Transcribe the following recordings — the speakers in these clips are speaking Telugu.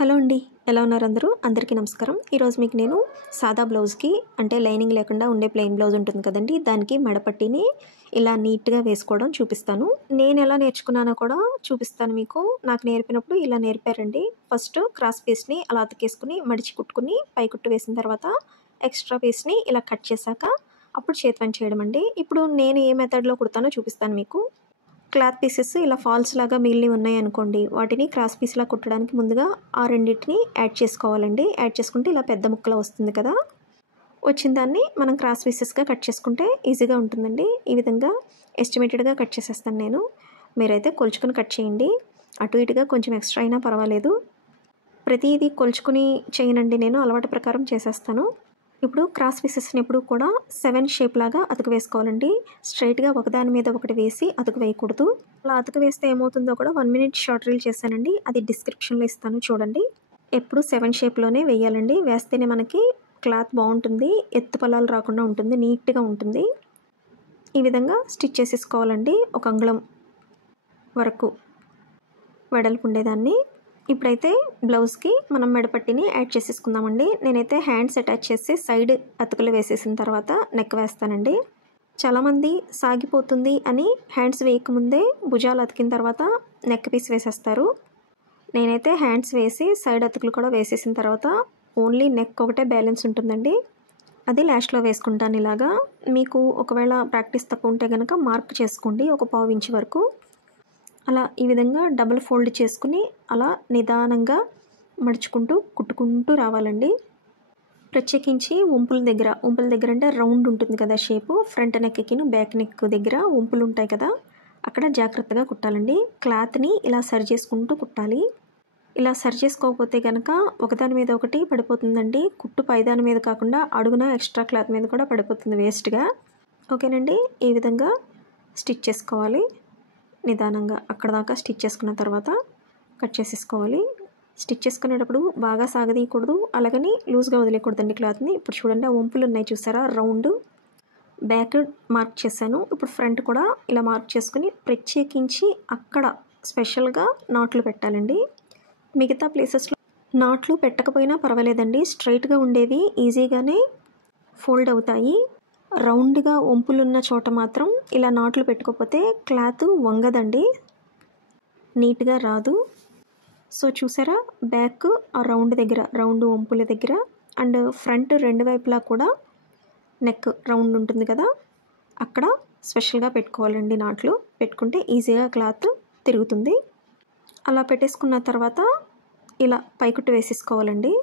హలో అండి, ఎలా ఉన్నారు అందరూ? అందరికీ నమస్కారం. ఈరోజు మీకు నేను సాదా బ్లౌజ్కి అంటే లైనింగ్ లేకుండా ఉండే ప్లెయిన్ బ్లౌజ్ ఉంటుంది కదండి, దానికి మెడపట్టిని ఇలా నీట్గా వేసుకోవడం చూపిస్తాను. నేను ఎలా నేర్చుకున్నానో కూడా చూపిస్తాను మీకు. నాకు నేర్పినప్పుడు ఇలా నేర్పారండి. ఫస్ట్ క్రాస్ పీస్ని అలా అతికేసుకుని మడిచి కుట్టుకుని పై కుట్టు వేసిన తర్వాత ఎక్స్ట్రా పీస్ని ఇలా కట్ చేశాక అప్పుడు చేతి పని చేయడం అండి. ఇప్పుడు నేను ఏ మెథడ్లో కుడతానో చూపిస్తాను మీకు. క్లాత్ పీసెస్ ఇలా ఫాల్స్ లాగా మిగిలి ఉన్నాయనుకోండి, వాటిని క్రాస్ పీస్లా కుట్టడానికి ముందుగా ఆ రెండింటిని యాడ్ చేసుకోవాలండి. యాడ్ చేసుకుంటే ఇలా పెద్ద ముక్కలా వస్తుంది కదా, వచ్చిన దాన్ని మనం క్రాస్ పీసెస్గా కట్ చేసుకుంటే ఈజీగా ఉంటుందండి. ఈ విధంగా ఎస్టిమేటెడ్గా కట్ చేసేస్తాను నేను. మీరైతే కొలుచుకొని కట్ చేయండి. అటు ఇటుగా కొంచెం ఎక్స్ట్రా అయినా పర్వాలేదు. ప్రతిదీ కొలుచుకుని చేయనండి, నేను అలవాటు ప్రకారం చేసేస్తాను. ఇప్పుడు క్రాస్ పీసెస్ని ఎప్పుడు కూడా 7 షేప్ లాగా అతుకు వేసుకోవాలండి. స్ట్రైట్గా ఒకదాని మీద ఒకటి వేసి అతుకు వేయకూడదు. అలా అతుకు వేస్తే ఏమవుతుందో కూడా 1 మినిట్ షార్ట్ రీల్ చేశానండి, అది డిస్క్రిప్షన్లో ఇస్తాను చూడండి. ఎప్పుడు 7 షేప్లోనే వేయాలండి. వేస్తేనే మనకి క్లాత్ బాగుంటుంది, ఎత్తు పల్లాలు రాకుండా ఉంటుంది, నీట్గా ఉంటుంది. ఈ విధంగా స్టిచ్ చేసేసుకోవాలండి. 1 అంగుళం వరకు వెడల్పు ఉండేదాన్ని. ఇప్పుడైతే బ్లౌజ్కి మనం మెడపట్టిని యాడ్ చేసేసుకుందామండి. నేనైతే హ్యాండ్స్ అటాచ్ చేసి సైడ్ అతుకులు వేసేసిన తర్వాత నెక్ వేస్తానండి. చాలామంది సాగిపోతుంది అని హ్యాండ్స్ వేయకముందే భుజాలు అతికిన తర్వాత నెక్ పీస్ వేసేస్తారు. నేనైతే హ్యాండ్స్ వేసి సైడ్ అతుకులు కూడా వేసేసిన తర్వాత ఓన్లీ నెక్ ఒకటే బ్యాలెన్స్ ఉంటుందండి, అది లాస్ట్లో వేసుకుంటాను. ఇలాగా మీకు ఒకవేళ ప్రాక్టీస్ తక్కువ ఉంటే కనుక మార్క్ చేసుకోండి, 1/4 ఇంచ్ వరకు. అలా ఈ విధంగా డబుల్ ఫోల్డ్ చేసుకుని అలా నిదానంగా మడుచుకుంటూ కుట్టుకుంటూ రావాలండి. ప్రత్యేకించి వంపుల దగ్గర అంటే రౌండ్ ఉంటుంది కదా షేపు, ఫ్రంట్ నెక్కిను బ్యాక్ నెక్ దగ్గర వంపులు ఉంటాయి కదా, అక్కడ జాగ్రత్తగా కుట్టాలండి. క్లాత్ని ఇలా సరి చేసుకుంటూ కుట్టాలి. ఇలా సరి చేసుకోకపోతే కనుక ఒకదాని మీద ఒకటి పడిపోతుందండి. కుట్టు పైదాని మీద కాకుండా అడుగున ఎక్స్ట్రా క్లాత్ మీద కూడా పడిపోతుంది వేస్ట్గా. ఓకేనండి, ఈ విధంగా స్టిచ్ చేసుకోవాలి. నిదానంగా అక్కడ దాకా స్టిచ్ చేసుకున్న తర్వాత కట్ చేసేసుకోవాలి. స్టిచ్ చేసుకునేటప్పుడు బాగా సాగదీయకూడదు, అలాగని లూజ్గా వదిలేయకూడదండి క్లాత్ని. ఇప్పుడు చూడండి, ఆ వంపులు ఉన్నాయి చూసారా, రౌండ్ బ్యాక్ మార్క్ చేశాను. ఇప్పుడు ఫ్రంట్ కూడా ఇలా మార్క్ చేసుకుని ప్రత్యేకించి అక్కడ స్పెషల్గా నాట్లు పెట్టాలండి. మిగతా ప్లేసెస్లో నాట్లు పెట్టకపోయినా పర్వాలేదండి, స్ట్రైట్గా ఉండేవి ఈజీగానే ఫోల్డ్ అవుతాయి. రౌండ్గా వంపులున్న చోట మాత్రం ఇలా నాట్లు పెట్టుకోకపోతే క్లాత్ వంగదండి, నీట్గా రాదు. సో చూసారా, బ్యాక్ ఆ రౌండ్ దగ్గర, రౌండ్ వంపుల దగ్గర అండ్ ఫ్రంట్ రెండు వైపులా కూడా నెక్ రౌండ్ ఉంటుంది కదా, అక్కడ స్పెషల్గా పెట్టుకోవాలండి నాట్లు. పెట్టుకుంటే ఈజీగా క్లాత్ తిరుగుతుంది. అలా పెట్టేసుకున్న తర్వాత ఇలా పైకుట్టు వేసేసుకోవాలండి.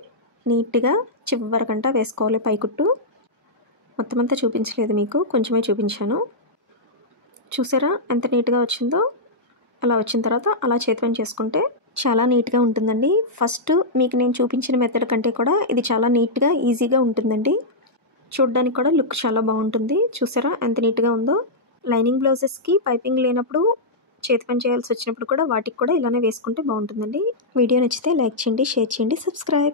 నీట్గా చివరికంట వేసుకోవాలి పైకుట్టు. మొత్తం అంతా చూపించలేదు మీకు, కొంచెమే చూపించాను. చూసారా ఎంత నీట్గా వచ్చిందో? అలా వచ్చిన తర్వాత అలా చేతి పని చేసుకుంటే చాలా నీట్గా ఉంటుందండి. ఫస్ట్ మీకు నేను చూపించిన మెథడ్ కంటే కూడా ఇది చాలా నీట్గా ఈజీగా ఉంటుందండి. చూడడానికి కూడా లుక్ చాలా బాగుంటుంది. చూసారా ఎంత నీట్గా ఉందో? లైనింగ్ బ్లౌజెస్కి పైపింగ్ లేనప్పుడు చేతి పని చేయాల్సి వచ్చినప్పుడు కూడా వాటికి కూడా ఇలానే వేసుకుంటే బాగుంటుందండి. వీడియో నచ్చితే లైక్ చేయండి, షేర్ చేయండి, సబ్స్క్రైబ్.